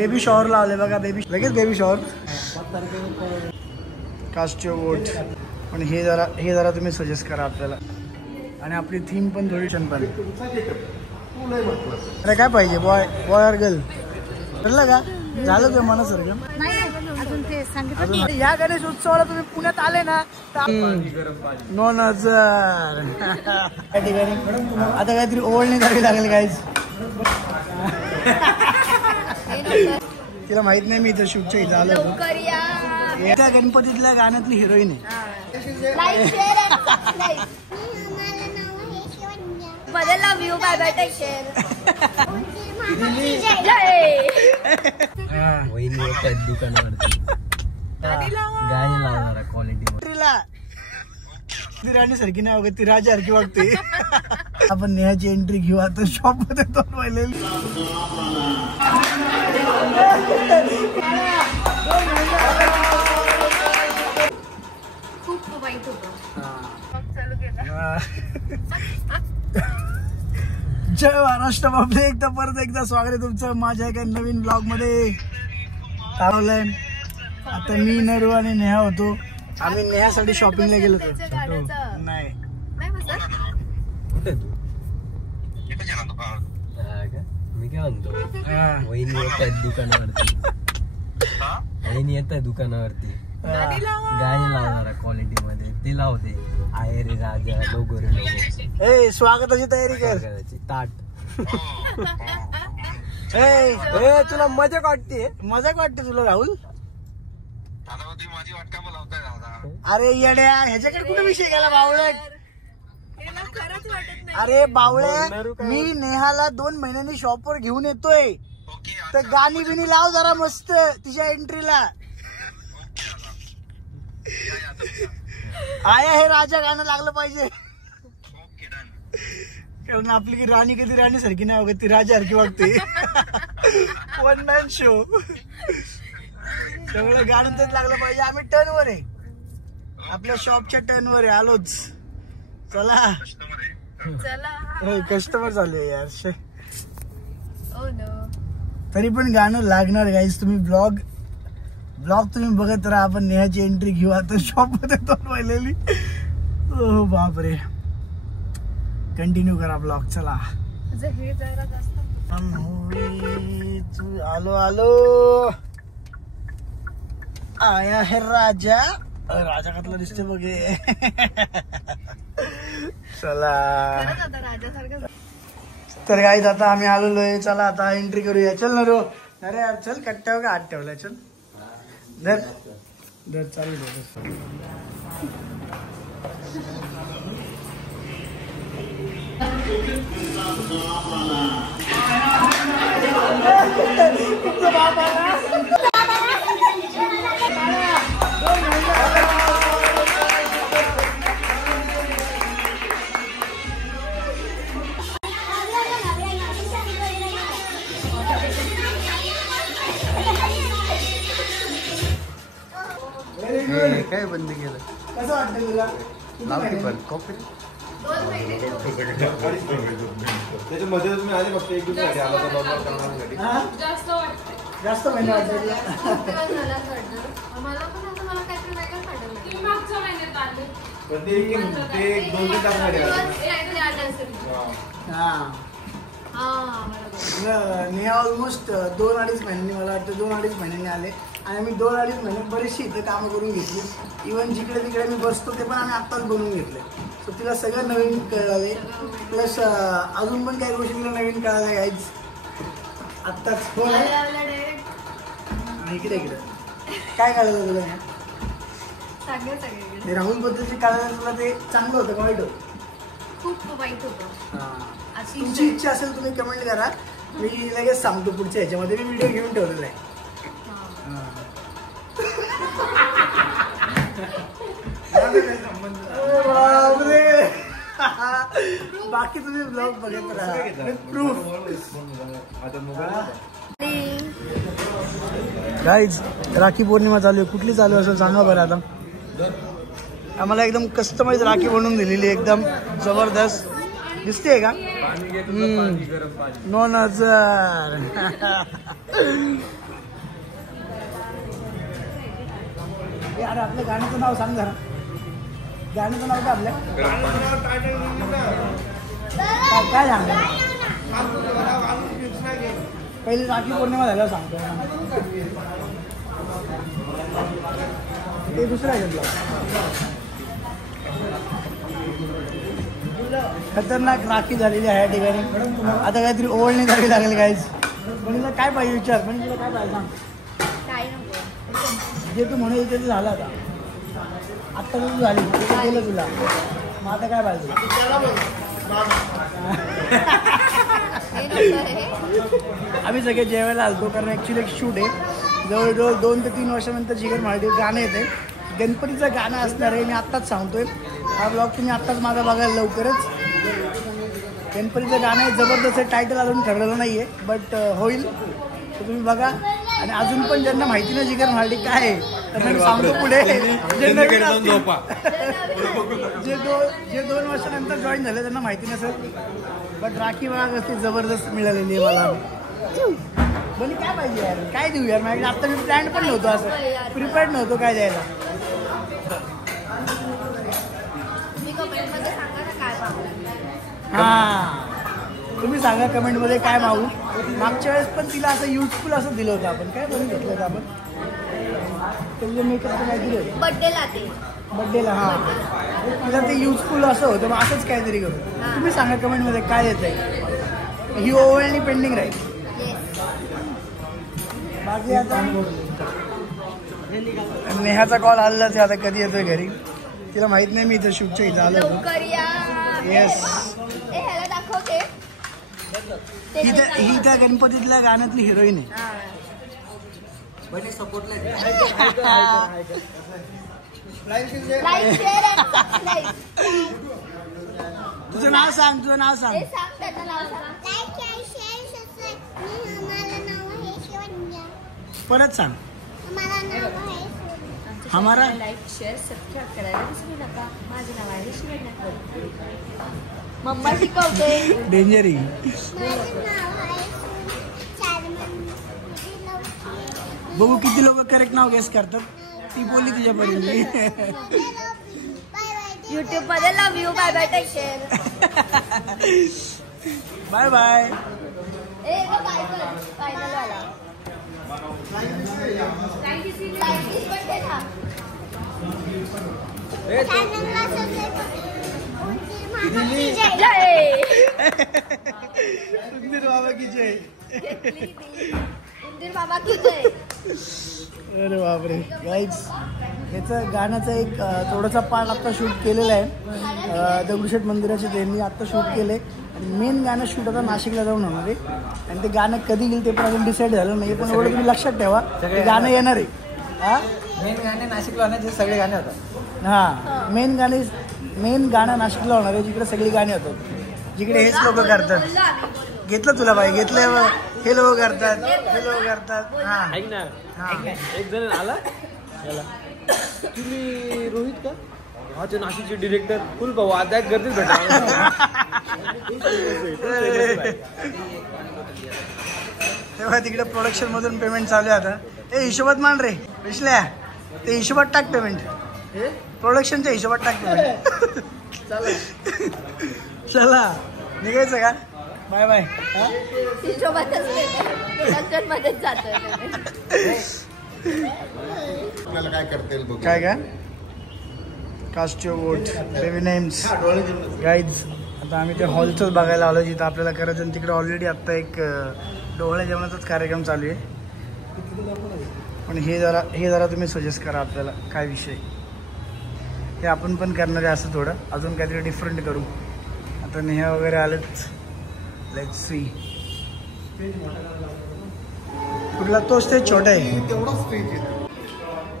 Baby shower लावले बघा, baby लगेच बेबी शॉवर. कास्टो वोट. पण हे जरा तुम्ही सजेस्ट करा आपल्याला. आणि आपली थीम पण थोडी छान पाहिजे. अरे काय पाहिजे, बॉय ऑर गर्ल ठरलं का? झालं तुझ्या मनासारखं? या गणेश उत्सवाला तुम्ही पुण्यात आले ना, 9,000 त्या ठिकाणी आता काहीतरी ओळणी करावी लागेल गाईज. तिला माहित नाही मी इथं शूटच्या इथं आलो होतो. त्या गणपतीतल्या गाण्यातली हिरोईन आहे. ती राणी सारखी नाही वगैरे, ती राजा सारखी वाटते. आपण नेहाची एंट्री घेऊ आता शॉप मध्ये. दोन महिलेली जय महाराष्ट्र बाबले. परत एकदा स्वागत आहे तुमचं माझ्या एका नवीन ब्लॉग मध्ये. चालवलंय आता मी नरू आणि नेहा होतो. आम्ही नेहासाठी शॉपिंगला गेलो होतो. नाही कुठे मी काय म्हणतो, वहिनी येतात दुकानावरती. वहिनी येतात दुकानावरती गाणी लावणारा क्वालिटी मध्ये. ती लावते आहे रे राजा लोगो रे लोगो. ए स्वागताची तयारी कर. ताट. ए तुला मजाक वाटते? मजाक वाटते तुला राहुल? अरे येड्या, ह्याच्याकडे कुठे विषय गेला बावळ्या? अरे बावळ्या, मी नेहाला 2 महिन्यांनी शॉपवर घेऊन येतोय, तर गाणी बिनी लाव जरा मस्त तिच्या एंट्रीला. आया हे राजा गाणं लागलं पाहिजे. कारण आपली की राणी कधी राणी सारखी नाही वगैरे, ती राजा सारखी वाटते. 1 मॅन शो. सगळं गाणं तेच लागलं पाहिजे. आम्ही टर्नवर आहे, आपल्या शॉपच्या टर्नवर आहे. आलोच. चला कस्टमर चालू आहे यार. तरी पण गाणं लागणार गाईज. तुम्ही ब्लॉग तुम्ही बघत राहा. आपण नेहाची एंट्री घेऊ आता शॉप मध्ये. 2 महिलेली. ओ बापरे. कंटिन्यू करा ब्लॉग. चला आलो आया है राजा. राजा कसला दिसते बघे. चला तर गाईज आता आम्ही आलेलो आहे. चला आता एंट्री करूया. चल ना रो. अरे यार चल, कट्ट्यावर का हात ठेवलाय? चल धर चालू दे. काय बंद केलं? कसं वाटतं तुला? लावते पण कॉपी त्याच्यामध्ये तुम्ही आले फक्त 1 दिवस जास्त महिना नेहा ऑलमोस्ट 2-2.5 महिन्यांनी, मला वाटतं 2-2.5 महिन्यांनी आले. आणि आम्ही 2-2.5 महिन्यात बरीचशी इथं कामं करून घेतली. इव्हन जिकडे तिकडे मी बसतो ते पण आम्ही आत्ताच बनवून घेतले. सो तिला सगळं नवीन कळाले. प्लस अजून पण काही गोष्टी तिला नवीन कळाल्या गाईज. आत्ताच फोन इकडे काय कळलं तुला? ते राहुल बद्दलचे कळालं तुला, ते चांगलं होतं का वाईट होतं? खूप वाईट होतं. तुमची इच्छा असेल तुम्ही कमेंट करा, मी लगेच सांगतो. पुढच्या ह्याच्यामध्ये मी व्हिडिओ घेऊन ठेवलेला आहे. बाकी तुम्ही ब्लॉग बघत राहा. Proof guys. राखी पौर्णिमा चालू आहे. कुठली चालू असेल सांगा बरं. आता आम्हाला एकदम कस्टमाइज राखी बनवून दिलेली, एकदम जबरदस्त दिसते का? नो नजर. यार आपल्या गाण्याचं नाव सांग जरा. गाण्याचं नाव काय आपल्या काय सांगा. पहिले राखी पौर्णिमा झाल्यावर सांगतो. ते दुसरा घेतला. खतरनाक राखी झालेली आहे या ठिकाणी. आता काहीतरी ओळणी करावी लागेल गाईज. पण काय पाहिजे विचार. पण तुला काय पाहिजे सांग. काय नको जे तू म्हणेल ते झालं आता. आत्ता तू झाली केलं तुला. मग आता काय पाहिजे. आम्ही सगळे जेवायला आलतो कारण ॲक्च्युली एक शूट आहे. जवळजवळ 2 ते 3 वर्षानंतर जिगर महादेव गाणं येते. गणपतीचं गाणं असणार आहे. मी आत्ताच सांगतोय. हा ब्लॉग तुम्ही आत्ताच माझा बघायला लवकरच. गणपतीचं गाणं आहे. जबरदस्त टायटल अजून ठरलेलं नाही आहे बट होईल. तर तुम्ही बघा. आणि अजून पण ज्यांना माहिती नाही जिगर महादेव काय आहे तर मी सांगतो पुढे. जे 2 वर्षानंतर जॉईन झाले त्यांना माहिती नसेल बट राखी बाग असते जबरदस्त मिळालेली आहे मला. बोली काय पाहिजे यार. काय देऊ यार. माझ्याकडे आत्ता मी प्लॅन पण नव्हतो. असं प्रिपेअर्ड नव्हतो काय द्यायला. हां तुम्ही सांगा कमेंटमध्ये काय मागू. मागच्या वेळेस पण तिला असं युजफुल असं दिलं होतं आपण. काय बनवून घेतलं होतं आपण. तुझं मेकअपचं काय दिलं होतं बर्थडेला ते. बड्डेला. हां तिला ते युजफुल असं होतं. मग असंच काहीतरी करू. तुम्ही सांगा कमेंटमध्ये काय येत आहे. ही ओव्हरली पेंडिंग राहील. बाकी आता नेहाचा कॉल आलेलाच आहे. आता कधी येतोय घरी तिला माहित नाही. मी इथं शूटच्या इथं आलो होतो. येस ह्याला दाखवते. ही त्या गणपतीतल्या गाण्यातली हिरोईन आहे. तुझं नाव सांग. तुझं नाव सांग. परत सांग. हमारा लाईक शेअर सबस्क्राईब करायला विसरू नका. माझे नाव आहे शिवण्या. मम्मा शिकवते. डेंजरी. बघू किती लोक करेक्ट नाव गेस करतात. ती बोलली तुझ्यापर्यंत. युट्यूब मध्ये love you. Bye bye. Take care. Bye bye. Final वाला. उंदीर बाबा की जय. उंदीर बाबा की जय. अरे बापरे गाईज. याचं गाण्याचं एक थोडासा पार्ट आत्ता शूट केलेला आहे. दगडूशेठ मंदिराचे त्यांनी आत्ता शूट केले. आणि मेन गाणं शूट आता नाशिकला जाऊन होणार आहे. आणि ते गाणं कधी येईल ते पण अजून डिसाईड झालं नाही. पण एवढं तुम्ही लक्षात ठेवा ते गाणं येणार आहे. हां मेन गाणे नाशिकला होण्याचे सगळे गाणे होतात. हां मेन गाणं नाशिकला होणार आहे. जिकडे सगळी गाणी होतात. जिकडे हेच लोक करतात. घेतलं तुला बाई. घेतलं. हे लोक करतात. हे लोक करतात. हां ऐक ना. एक जण आला तुम्ही रोहित का. हा ते नाशिकचे डिरेक्टर. फुल भाऊ आता गर्दीच भेटला. तेव्हा तिकडे प्रोडक्शन मधून पेमेंट चालू आहे आता. ए हिशोबात मान रे विश्ल्या. ते हिशोबात टाक पेमेंट. प्रोडक्शनच्या हिशोबात टाक पेमेंट. चला निघायचं का. Bye bye. हिशोबातच प्रोडक्शन मध्येच जातोय. काय करता येईल बघ. काय काय cast your vote. Baby names guys. आता आम्ही ते हॉलचंच बघायला आलो जिथं आपल्याला करायचं. आणि तिकडे ऑलरेडी आत्ता एक डोहाळ्या जेवणाचाच कार्यक्रम चालू आहे. पण हे जरा तुम्ही सजेस्ट करा आपल्याला काय विषय. हे आपण पण करणार आहे असं थोडं. अजून काहीतरी डिफरंट करू. आता नेहा वगैरे आलेत. Let's see. कुठला तो स्टेज छोटा आहे. तेवढाच स्टेज आहे.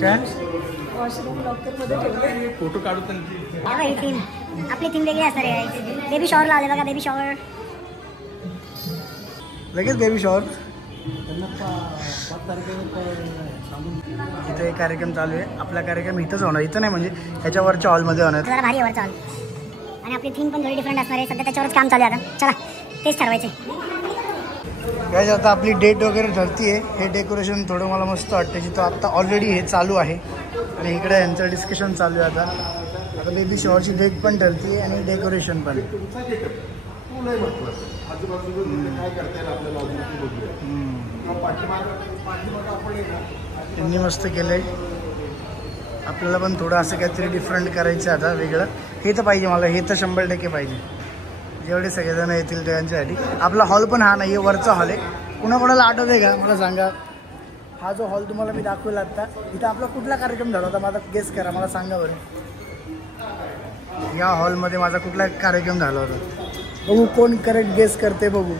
काय फोटो काढू पण. ही थीम आपली थीम वेगळी असणार आहे. बेबी शॉवर लावले बघा. Baby shower. लगेच बेबी शॉवर. इथं एक कार्यक्रम चालू आहे. आपला कार्यक्रम इथंच होणार. इथं नाही म्हणजे ह्याच्यावरच्या हॉलमध्ये होणार. जरा भारी आहे वरचा हॉल. आणि आपली थीम पण थोडी डिफरंट असणार आहे. सध्या त्याच्यावरच काम चालू आहे आता. चला तेच ठरवायचे. काय आता आपली डेट वगैरे ठरतीये. हे डेकोरेशन थोडं मला मस्त वाटतं, जिथं आता ऑलरेडी हे चालू आहे आणि इकडे यांचं डिस्कशन चालू आहे. आता बेबी शॉवरची डेट पण ठरतीये आणि डेकोरेशन पण. त्यांनी मस्त केलंय. आपल्याला पण थोडं असं काहीतरी डिफरंट करायचं आता, वेगळं. हे तर पाहिजे मला, हे तर 100% पाहिजे. जेवढे सगळेजण येतील त्यांच्यासाठी. आपला हॉल पण हा नाही आहे, वरचा हॉल आहे. कोणाकोणाला आठवत आहे का मला सांगा. हा जो हॉल तुम्हाला मी दाखवला आता, इथं आपला कुठला कार्यक्रम झाला होता माझा गेस करा, मला सांगा बरं. या हॉलमध्ये माझा कुठला कार्यक्रम झाला होता बघू, कोण करेक्ट गेस करते बघू.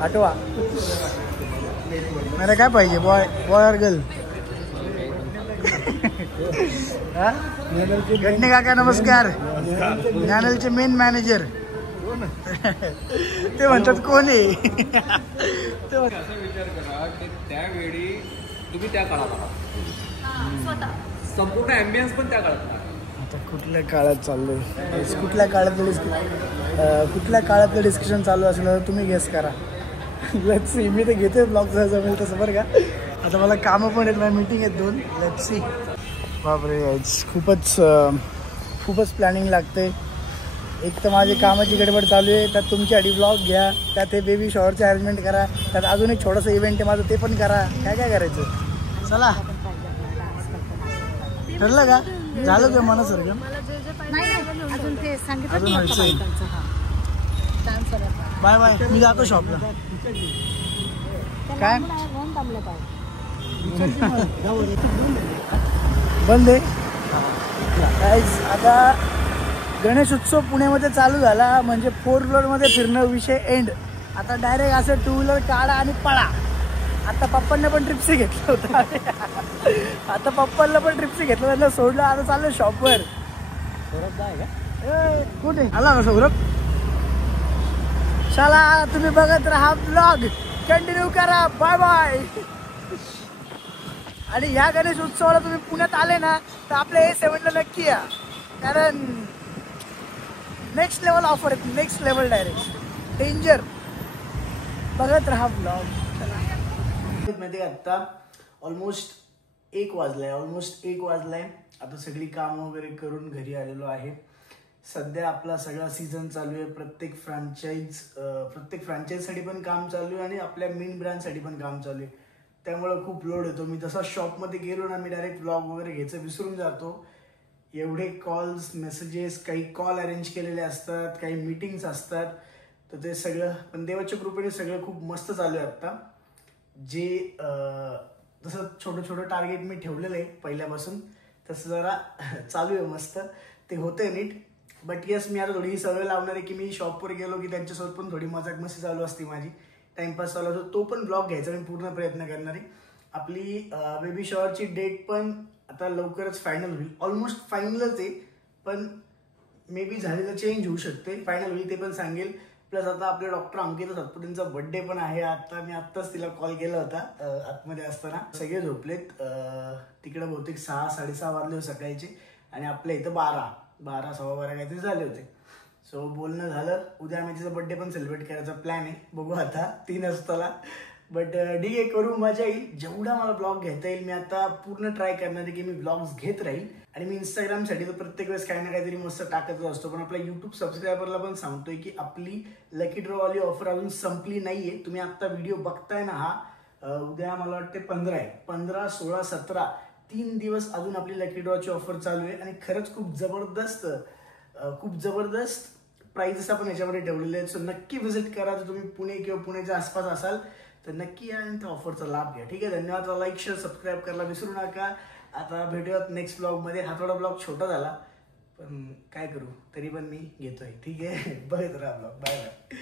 आठवा. मला काय पाहिजे, बॉय ऑर गर्ल? घटने काका नमस्कार. चॅनलचे मेन मॅनेजर ते म्हणतात कोण आहे. असा विचार करा की त्यावेळी तुम्ही त्या काळात आहात, संपूर्ण ॲम्बियन्स पण त्या काळात. आता कुठल्या काळात चाललोय, कुठल्या काळातलं डिस्कशन चालू असलं तर तुम्ही गेस करा. Let's see. मी तर घेतोय ब्लॉग जमेल तसं बरं का. आता मला कामं पण आहेत, माझी मीटिंग आहेत 2. Let's see. बापरे, खूपच प्लॅनिंग लागते. एक तर माझी कामाची गडबड चालू आहे, त्यात तुमच्यासाठी ब्लॉग घ्या, त्यात हे बेबी शॉवरचं अरेंजमेंट करा, त्यात अजून एक छोटंसं इव्हेंट आहे माझं, ते पण करा. काय काय करायचं. चला, ठरलं का? झालं तुझ्या मनासारखं? अजून व्हायचं. बाय बाय, मी जातो शॉपला. काय बंद आहे. आता गणेश उत्सव पुण्यामध्ये चालू झाला म्हणजे 4 व्हीलरमध्ये फिरणं विषय एंड. आता डायरेक्ट असं 2 व्हीलर काढा आणि पळा. आता पप्पांना पण ट्रिप्सी घेतलं होतं. आता पप्पांना पण ट्रिप्सी घेतलं, त्यांना सोडलं. आता चाललं शॉपवर. कुठे आला का सौरभ? चला, तुम्ही बघत राहा ब्लॉग, कंटिन्यू करा. Bye bye. आणि ह्या गणेश उत्सवाला तुम्ही पुण्यात आले ना तर आपल्या A7 ला नक्की या, कारण नेक्स्ट लेवल ऑफर आहे. Next level direct danger. बघत राहा ब्लॉग. माहिती का, आता ऑलमोस्ट 1 वाजलाय. आता सगळी कामं वगैरे करून घरी आलेलो आहे. सध्या आपला सगळा सीझन चालू आहे. प्रत्येक फ्रँचाईजसाठी पण काम चालू आहे आणि आपल्या मेन ब्रँडसाठी पण काम चालू आहे. त्यामुळं खूप लोड येतो. मी तसा शॉपमध्ये गेलो ना, मी डायरेक्ट ब्लॉग वगैरे घ्यायचं विसरून जातो. एवढे कॉल्स, मेसेजेस, काही कॉल अरेंज केलेले असतात, काही मीटिंग्स असतात. तर ते सगळं पण देवाच्या कृपेने सगळं खूप मस्त चालू आहे आत्ता. जे जसं छोटं टार्गेट मी ठेवलेलं आहे पहिल्यापासून, तसं जरा चालू आहे मस्त. ते होतंय नीट. बट येस, मी आता थोडी सवय लावणार आहे की मी शॉपवर गेलो की त्यांच्यासोबत पण थोडी मजाक मस्ती चालू असते माझी, टाइमपास चालू असतो. तो पण ब्लॉग घ्यायचा मी पूर्ण प्रयत्न करणार आहे. आपली बेबी शॉवरची डेट पण आता लवकरच फायनल होईल. ऑलमोस्ट फायनलच आहे, पण मे बी झालेलं चेंज होऊ शकते. फायनल होईल ते पण सांगेल. प्लस आता आपल्या डॉक्टर अंकिता सातपुतेंचा बर्थडे पण आहे. मी आत्ताच तिला कॉल केला होता आतमध्ये असताना. सगळे झोपलेत. तिकडे बहुतेक 6-6:30 वाजले सकाळचे आणि आपल्या इथं 12-12 काहीतरी झाले होते. सो बोलणं झालं. उद्या आम्ही तिचा बर्थडे पण सेलिब्रेट करायचा प्लॅन आहे. बघू आता 3 वाजताला. बट ठीक आहे, करू, मजा येईल. जेवढा मला ब्लॉग घेता येईल मी आता पूर्ण ट्राय करणार आहे की मी ब्लॉग्स घेत राहील. आणि मी इंस्टाग्रामसाठी तर प्रत्येक वेळेस काही ना काहीतरी मस्त टाकतच असतो. पण आपल्या युट्यूब सबस्क्रायबरला पण सांगतोय की आपली लकी ड्रॉवाली ऑफर अजून संपली नाहीये. तुम्ही आता व्हिडिओ बघताय ना, हा उद्या मला वाटते 15 आहे. 15, 16, 17 3 दिवस अजून आपली लकी ड्रॉची ऑफर चालू आहे. आणि खरंच खूप जबरदस्त प्राइजेस आपण याच्यामध्ये ठेवलेले आहेत. सो नक्की व्हिजिट करा. जर तुम्ही पुणे किंवा पुण्याच्या आसपास असाल तर नक्की या आणि त्या ऑफरचा लाभ घ्या. ठीक आहे, धन्यवाद. लाईक, शेअर, सबस्क्राईब करायला विसरू नका. आता भेटूयात नेक्स्ट ब्लॉगमध्ये. हा थोडा ब्लॉग छोटा झाला, पण काय करू, तरी पण मी घेतोय. ठीक आहे, बघत राहा ब्लॉग. Bye bye.